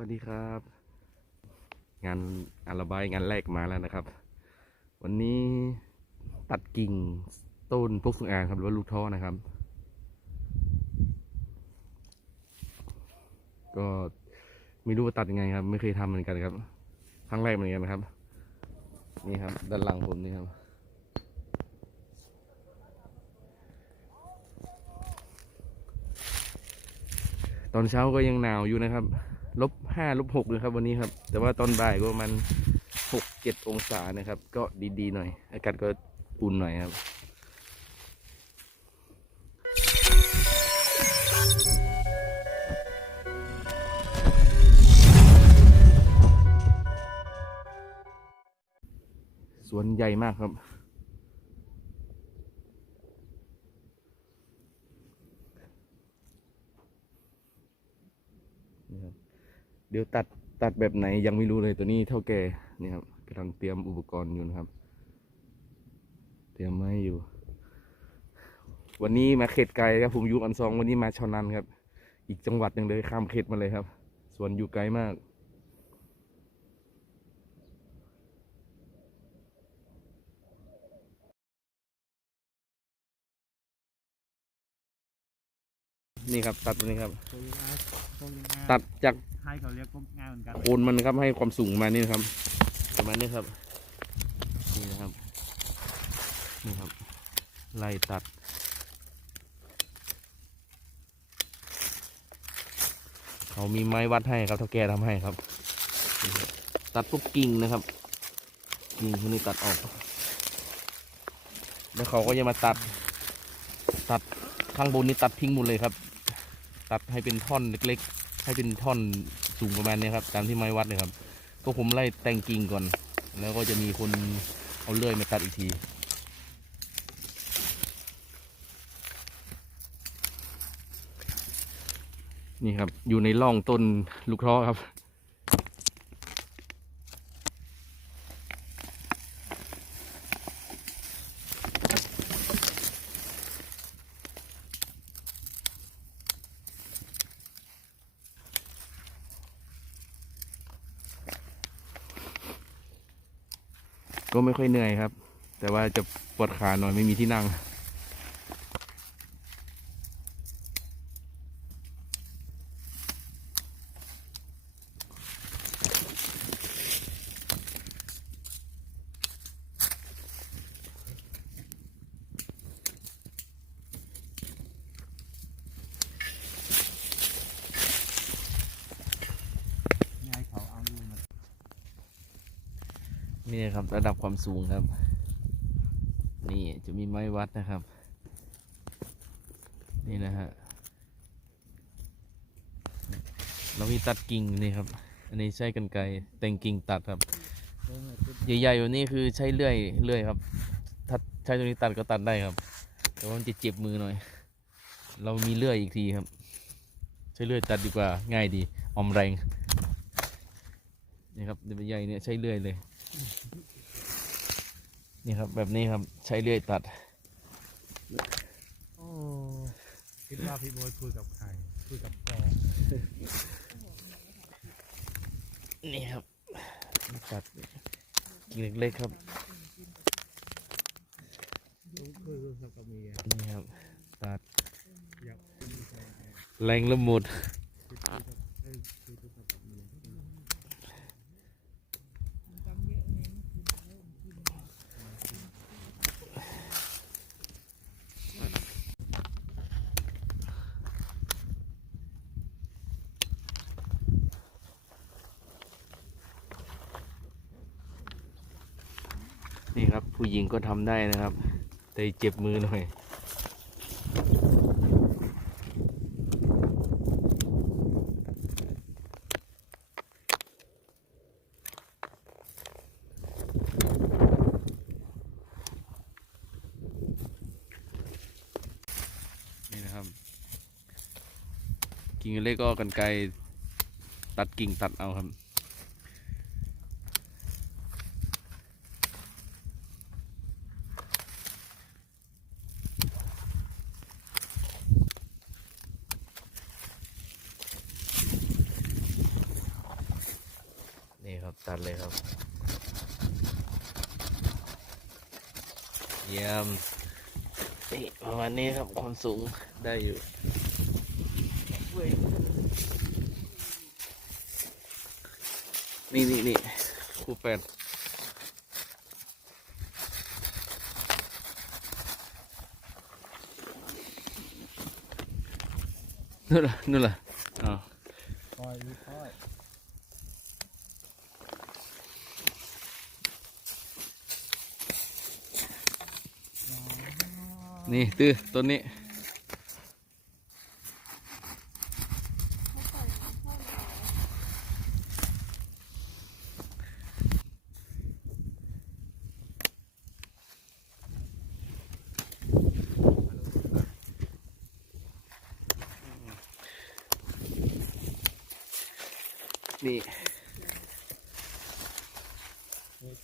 วัสดีครับ งานอาราบายงานแรกมาแล้วนะครับ วันนี้ตัดกิ่งต้นพวกสุงอางครับหรือว่าลูกท้อนะครับ ก็ไม่รู้ว่าตัดยังไงครับ ไม่เคยทำเหมือนกันครับครั้งแรกเหมือนกันนะครับ นี่ครับ ด้านหลังผมนี่ครับตอนเช้าก็ยังหนาวอยู่นะครับ ลบห้าลบหกเลยครับวันนี้ครับ แต่ว่าตอนบ่ายก็ประมันหกเจ็ดองศานะครับ ก็ดีๆหน่อย อากาศก็อุ่นหน่อยครับสวนใหญ่มากครับ นี่ครับ เดี๋ยวตัดตัดแบบไหนยังไม่รู้เลยตัวนี้เท่าแก่นี่ครับกำลังเตรียมอุปกรณ์อยู่นะครับ เตรียมไม้อยู่ วันนี้มาเขตไกลครับผมอยู่อันซองวันนี้มาชาวนันครับ อีกจังหวัดหนึ่งเลยข้ามเขตมาเลยครับ ส่วนอยู่ไกลมาก นี่ครับ ตัดตัวนี้ครับ ตัวยังไงตัวยังไงตัดจากให้เขาเรียกก็ง่ายเหมือนกันโคนมันนะครับให้ความสูงประมาณนี้นะครับประมาณนี้ครับ นี่นะครับ นี่ครับ ไล่ตัด เขามีไม้วัดให้ครับเท่าแก่ทำให้ครับนี่ครับตัดพวกกิ่งนะครับ กิ่งพวกนี้ตัดออก แล้วเขาก็จะมาตัด ตัดข้างบนนี้ตัดทิ้งหมดเลยครับัดให้เป็นท่อนเล็กๆ ให้เป็นท่อนสูงประมาณนี้ครับ ตามที่ไม้วัดเลยครับ ก็ผมไล่แต่งกิ่งก่อน แล้วก็จะมีคนเอาเลื่อยมาตัดอีกทีนี่ครับ อยู่ในร่องต้นลูกท้อครับ ก็ไม่ค่อยเหนื่อยครับ แต่ว่าจะปวดขาหน่อยไม่มีที่นั่ง ง่ายเขาเอาดูมัน นี่ครับระดับความสูงครับ นี่จะมีไม้วัดนะครับ นี่นะฮะเรามีตัดกิ่งนี่ครับ อันนี้ใช้กันไกรแต่งกิ่งตัดครับ ใหญ่ๆแบบนี้คือใช้เลื่อยเลื่อยครับ ถ้าใช้ตัวนี้ตัดก็ตัดได้ครับ แต่ว่ามันจะเจ็บมือหน่อย เรามีเลื่อยอีกทีครับ ใช้เลื่อยตัดดีกว่าง่ายดีออมแรงนี่ครับใหญ่ๆเนี่ยใช้เลื่อยเลย นี่ครับแบบนี้ครับใช้เลื่อยตัดโอ้คิดว่าพี่โบอยคุยกับใครคุยกับกอนี่ครับตัดกิ่งเล็กๆครับคุยกับเมียนี่ครับตัดอยากคุยกับใครแรงละมุด คุยกับเอ้ยคุยกับเมีย นี่ครับผู้หญิงก็ทำได้นะครับ แต่เจ็บมือหน่อยนี่นะครับกิ่งเล็กก็กันไกรตัดกิ่งตัดเอาครับ ตัดเลยครับ เยี่ยมนี่ประมาณนี้ครับความสูงได้อยู่นี่นี่นี่คู่แปดนู่นล่ะนู่นล่ะอ้าว คอยคอย ตื้อต้นนี้ นี่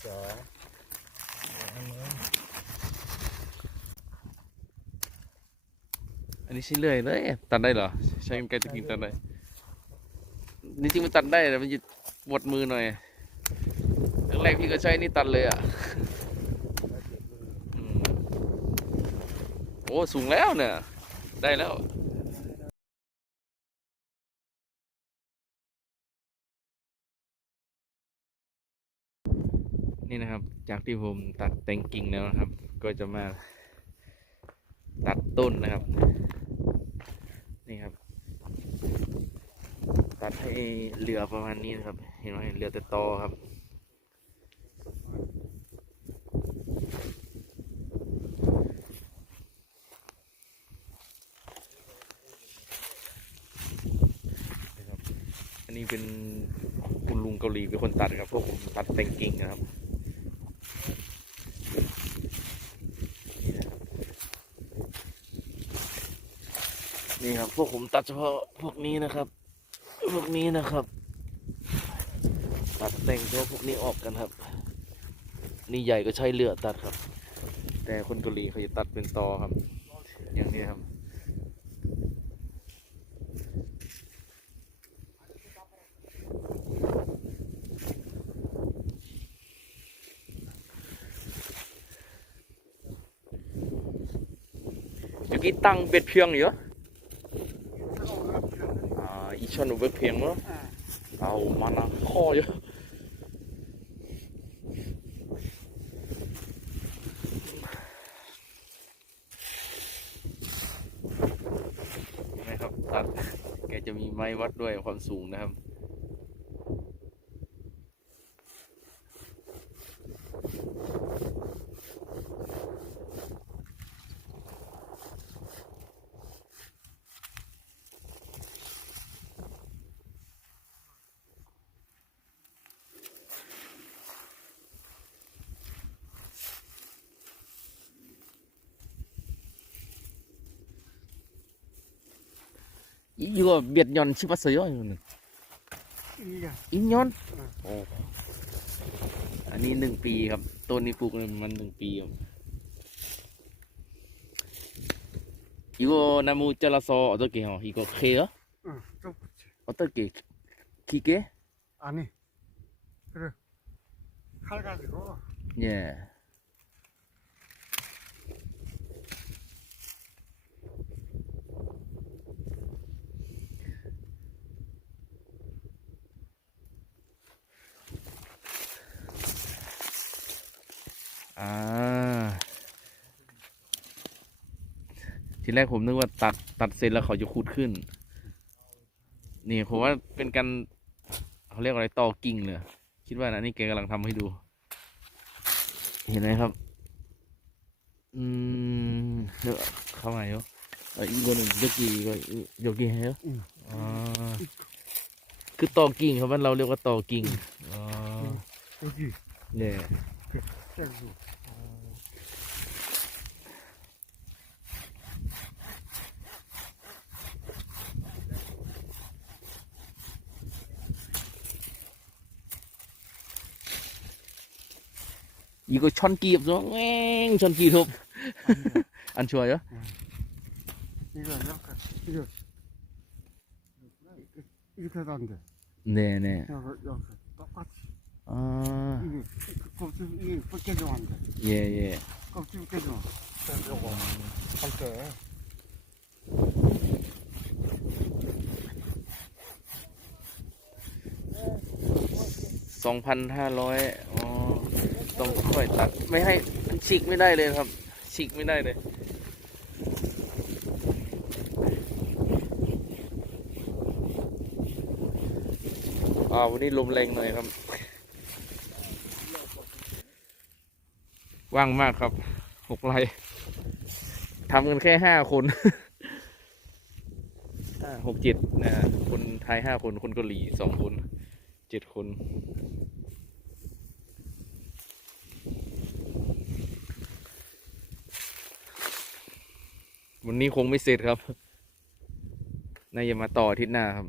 จ๋ออันนี้ อันนี้ใช้เลื่อยเลยตัดได้เหรอ ใช้กรรไกรตะกินตัดได้นี่จริงมันตัดได้แต่มันจะปวดมือหน่อยแรกพี่ก็ใช้นี่ตัดเลยอะโอ้สูงแล้วเนี่ยได้แล้วนี่นะครับ จากที่ผมตัดแต่งกิ่งแล้วนะครับ ก็จะมาตัดต้นนะครับ นี่ครับ ตัดให้เหลือประมาณนี้นะครับ เห็นไหมเหลือแต่ตอครับนะครับอันนี้เป็นคุณลุงเกาหลีเป็นคนตัดครับพวกผมตัดแต่งกิ่งนะครับี่ครับ พวกผมตัดเฉพาะพวกนี้นะครับ พวกนี้นะครับ ตัดแต่งเฉพาะพวกนี้ออกกันครับ นี่ใหญ่ก็ใช้เลือตัดครับ แต่คนเกาหลีเขาจะตัดเป็นตอครับ อย่างนี้ครับอยู่กี้ตั้งเบ็ดเพียงเยอะ 몇 평이요? 아, 2,500평? 아우, 많아. 커요.เห็นไหมครับตัดแกจะมีไม้วัดด้วยความสูงนะครับ 이거 몇 년 심었어요? 이거는 นี่ไง 2년? 오. 아니 1ปีครับต้นนี้ปลูกมัน1ปีครับ 이거 나무 잘라서 어떻게 해요? 이거 캐요? เออเจ้า 어떻게 기계? 아니 그래 칼 가지고 예. ทีแรกผมนึกว่าตัดตัดเสร็จแล้วเขาจะขุดขึ้น นี่ผมว่าเป็นการเขาเรียกอะไรต่อกิ่งเลยคิดว่านะนี่แกกำลังทำให้ดู เห็นไหมครับ อืมเดี๋ยวเข้ามาอยู่เอ่ออีกคนหนึ่งยกีก็ยกีให้เหรออืมอ๋อคือต่อกิ่งครับมันเราเรียกว่าต่อกิ่งอ๋อ여기เนี่ย 이거 전기 없어? 왱 전기 없. 안 좋아요? 네. 이거 약간 이거 이렇게 해도 안 돼. 네네. 여기 여기 똑같이 아, 이게 껍질 이게 벗겨져 안 돼. 예, 예. 껍질 벗겨져. 요거 할때2,500 어, ้อยอ๋อต้องค่อยตัดไม่ให้มันฉีกไม่ได้เลยครับฉีกไม่ได้เลยอ่าวันนี้ลมแรงหน่อยครับ ว่างมากครับหกไร่ทำกันแค่ห้าคนห้าหกเจ็ดนะคนไทยห้าคนคนเกาหลีสองคนเจ็ดคน วันนี้คงไม่เสร็จครับ น่าจะมาต่ออาทิตย์หน้าครับ